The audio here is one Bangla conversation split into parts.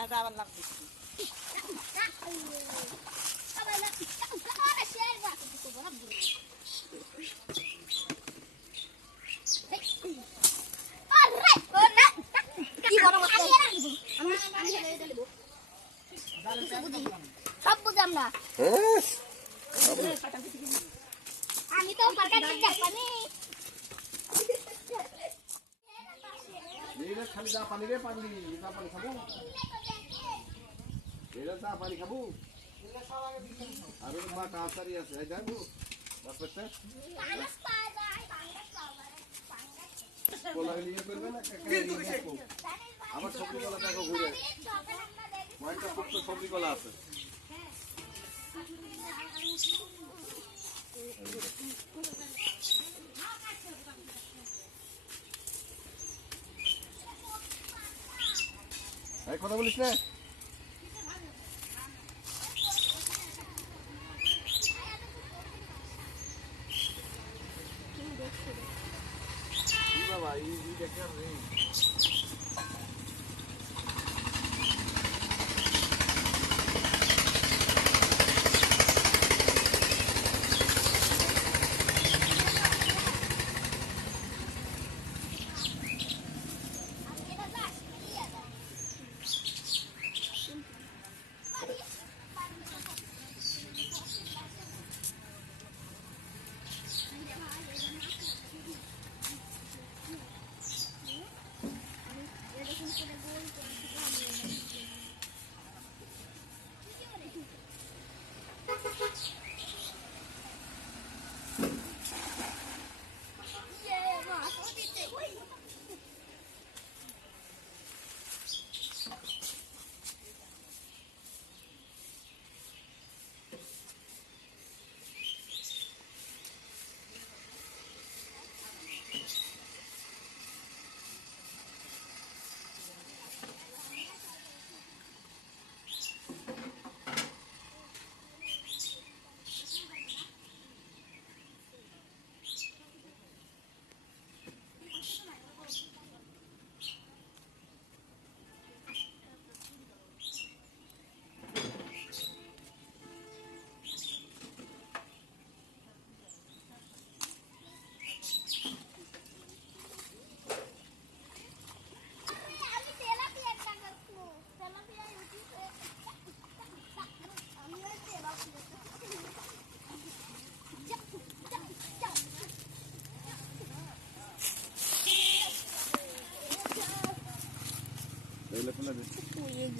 আবার লাগবে সব বুঝলাম না আমি তো জাপানি খালি যা পানি রে পানি যা পানি খাবো এরা যা পানি খাবো আর মা কাছারি আছে এই যাবো বাপটা কোলা নিয়ে করবে না আমার সবজি কলা দেখো ঘুরে মাইটা কত সবজি কলা আছে এই কথা বলিস না কি বাবা এই দেখে রে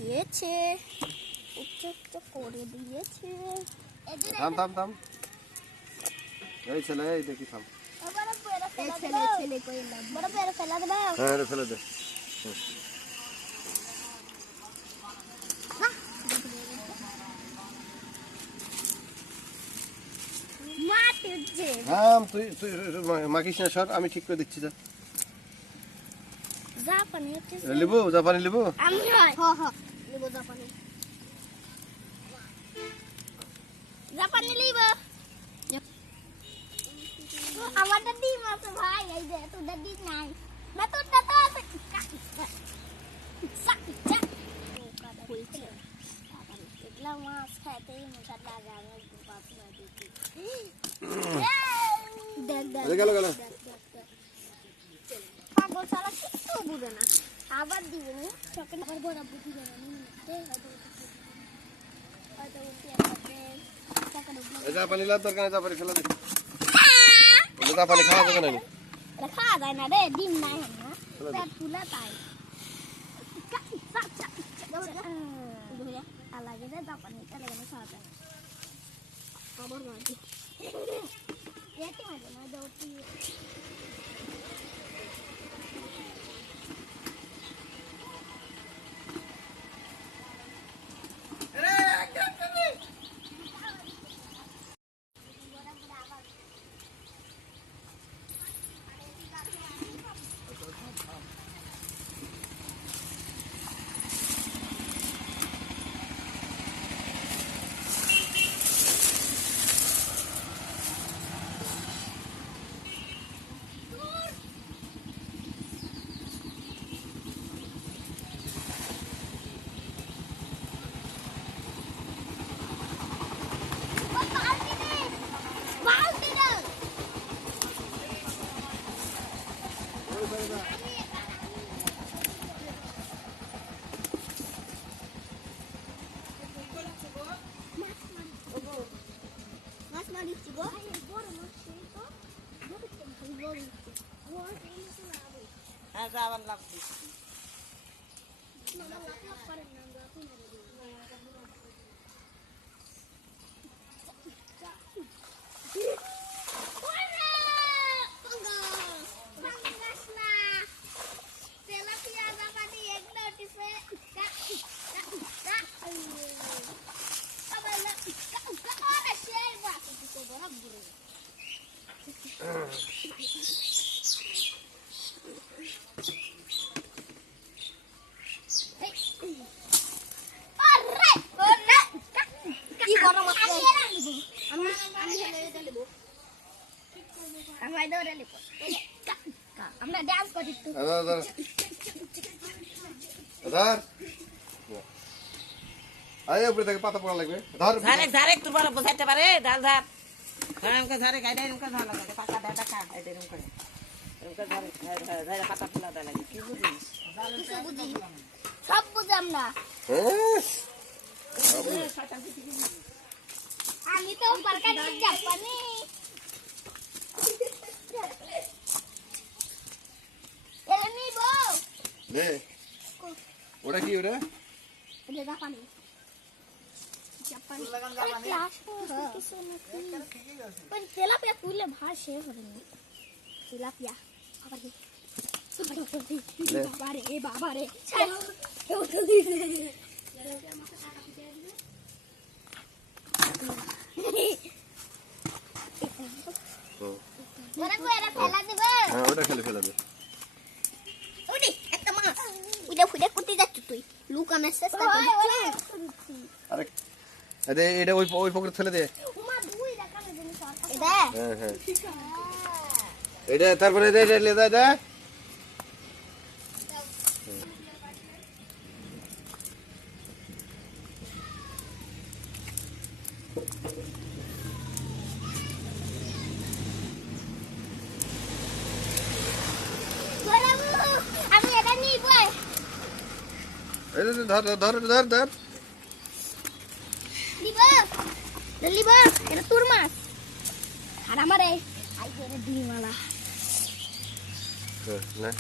গিয়েছে উচ্চ করে দিয়েছে থাম থাম থাম এই ছেলে এই দেখি থাম ছেলে কইলাম বড় পেরে ফেলা দেব হ্যাঁ রে ফেলে দে হ্যাঁ তুই তুই মাখিস না সর আমি ঠিক করে দিচ্ছি যা জাপানি লিবো জাপানি লিবো আমি হয় হ হ লিবো জাপানি জাপানি লিবো আমারটা ডিম আছে ভাই এই যে তোদের ডিম নাই না তোরটা তো আছে এগুলা মাছ খাইতেই মুখে লাগে আমি বাপমা দেখি দেখ দেখ গেল গেল পাগল সারা কিছু বুঝে না আবার দিবে না সকালে আবার বড় বুঝি যাবে জাপানি লাদ দরকার নেই জাপানি ফেলে দে জাপানি খাওয়া যাবে না খাওয়া যায় না রে ডিম নাই না পেট ফুলে তাই আলাগে রে জাপানি তাহলে খাওয়া যায় আবার মাঝে এটি মাঝে না দৌড়টি দিচ্ছি গো বড় মাছ তো বড় হ্যাঁ যাবার লাভ দিচ্ছি আমরা ডান্স করি একটু ধর আরে উপরে থেকে পাতা পড়া লাগবে ধর ঝাড়ে ঝাড়ে একটু বড় বোঝাইতে পারে ধার ধার এরকম ঝাড়ে গাইডে এরকম ঝাড় লাগাতে পাকা দেয় দেখা এরকম করে এরকম ঝাড়ে ঝাড়ে পাতা ফুলা দেয় লাগে কি বুঝিস সব বুঝি আমরা আমি তো পারকা দিতে জাপানি এলে নিব নে ওটা কি ওটা এটা জাপানি জাপানি ওই তেলাপিয়া তুলে ভাসে হবে না তেলাপিয়া আবার বাবারে এ বাবারে ওরা কই এরা ফেলা দিবে হ্যাঁ ওটা খেলে ফেলে দে ওডি একটা মাছ উইডা ফুডা করতে যাচ্ছ তুই লুকানোর চেষ্টা করছিস আরে আরে এটা ওই পকেটে ফেলে দে উমা দুই দেখানো জিনিস এটা হ্যাঁ হ্যাঁ এটা তারপরে দে দে দে দে আমি এটা নিব এই ধর ধর ধর ধর নিব নিব এটা তোর মাছ আর আমারে আই করে ডিমালা না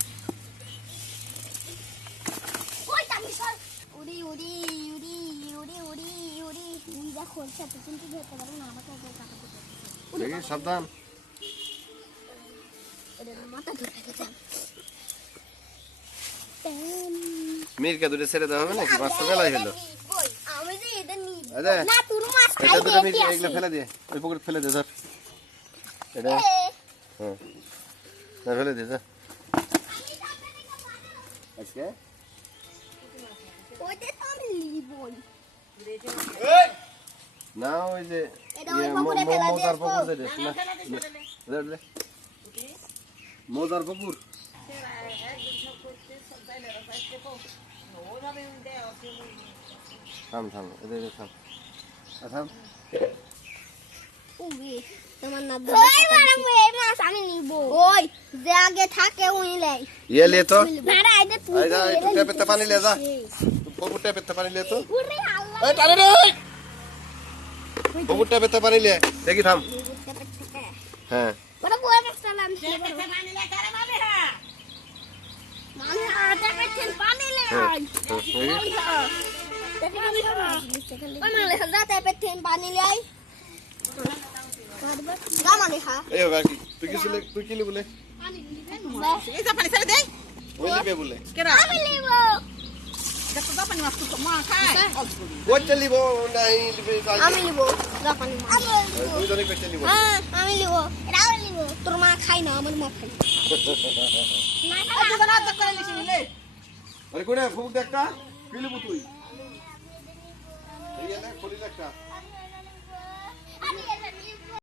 ওই আমি সর উড়ি উড়ি উড়ি উড়ি উড়ি উড়ি উড়ি দেখো সেটা কিন্তু ধরতে পারো না আমাকে আগে কাটা দিতে দেখি সাবধান এটা মাথা ধরে গেছে মিরকে দুটো ছেড়ে দেওয়া হবে নাকি মাছ তো বেলাই হলো আমি যে এটা নিব আরে না তোর মাছ এটা খাই দুটো মির দেখি এগুলো ফেলে দে ওই পকেটে ফেলে দে ধর এটা হ্যাঁ ধর ফেলে দে ধর আজকে ওইটা তো আমি নিবই না ওই যে এটা ওই পুকুরে ফেলা মোজার দিয়েছো পুকুর দে না দে মোজার পুকুর থাম থাম এদের থাম থাম উবি তোমার না ওই ম্যাডাম এই মাছ আমি নিব ওই যে আগে থাকে ওই লাই ये ले तो না আইদে তুই আইদা একটু টেপে পানি ले जा পুকুর টেপে পানি ले तो ওরে আল্লাহ এই টানে রে পুকুর টেপে পানি ले দেখি থাম হ্যাঁ ওরা বই মাছলাম মানে আটা পেছেন পানি লে ওই মানে যাতে পেছেন পানি লাই গামা দেখা এই বাকি তুই কি বলে এই জাপানি ছেড়ে দে ওই লিবে বলে কেরা আমি লিব দেখো জাপানি মাছ তো মা খায় ওই চলিব নাই লিবে আমি লিব জাপানি মাছ দুই জনে কই চলিব হ্যাঁ আমি লিব এটা আমি লিব তোর মা খাই না আমার মা খাই না আজ বনা তো করে লিছি নিলে আরে কোনে ফুক দেখটা কি লিব তুই এই এনে খলি একটা আমি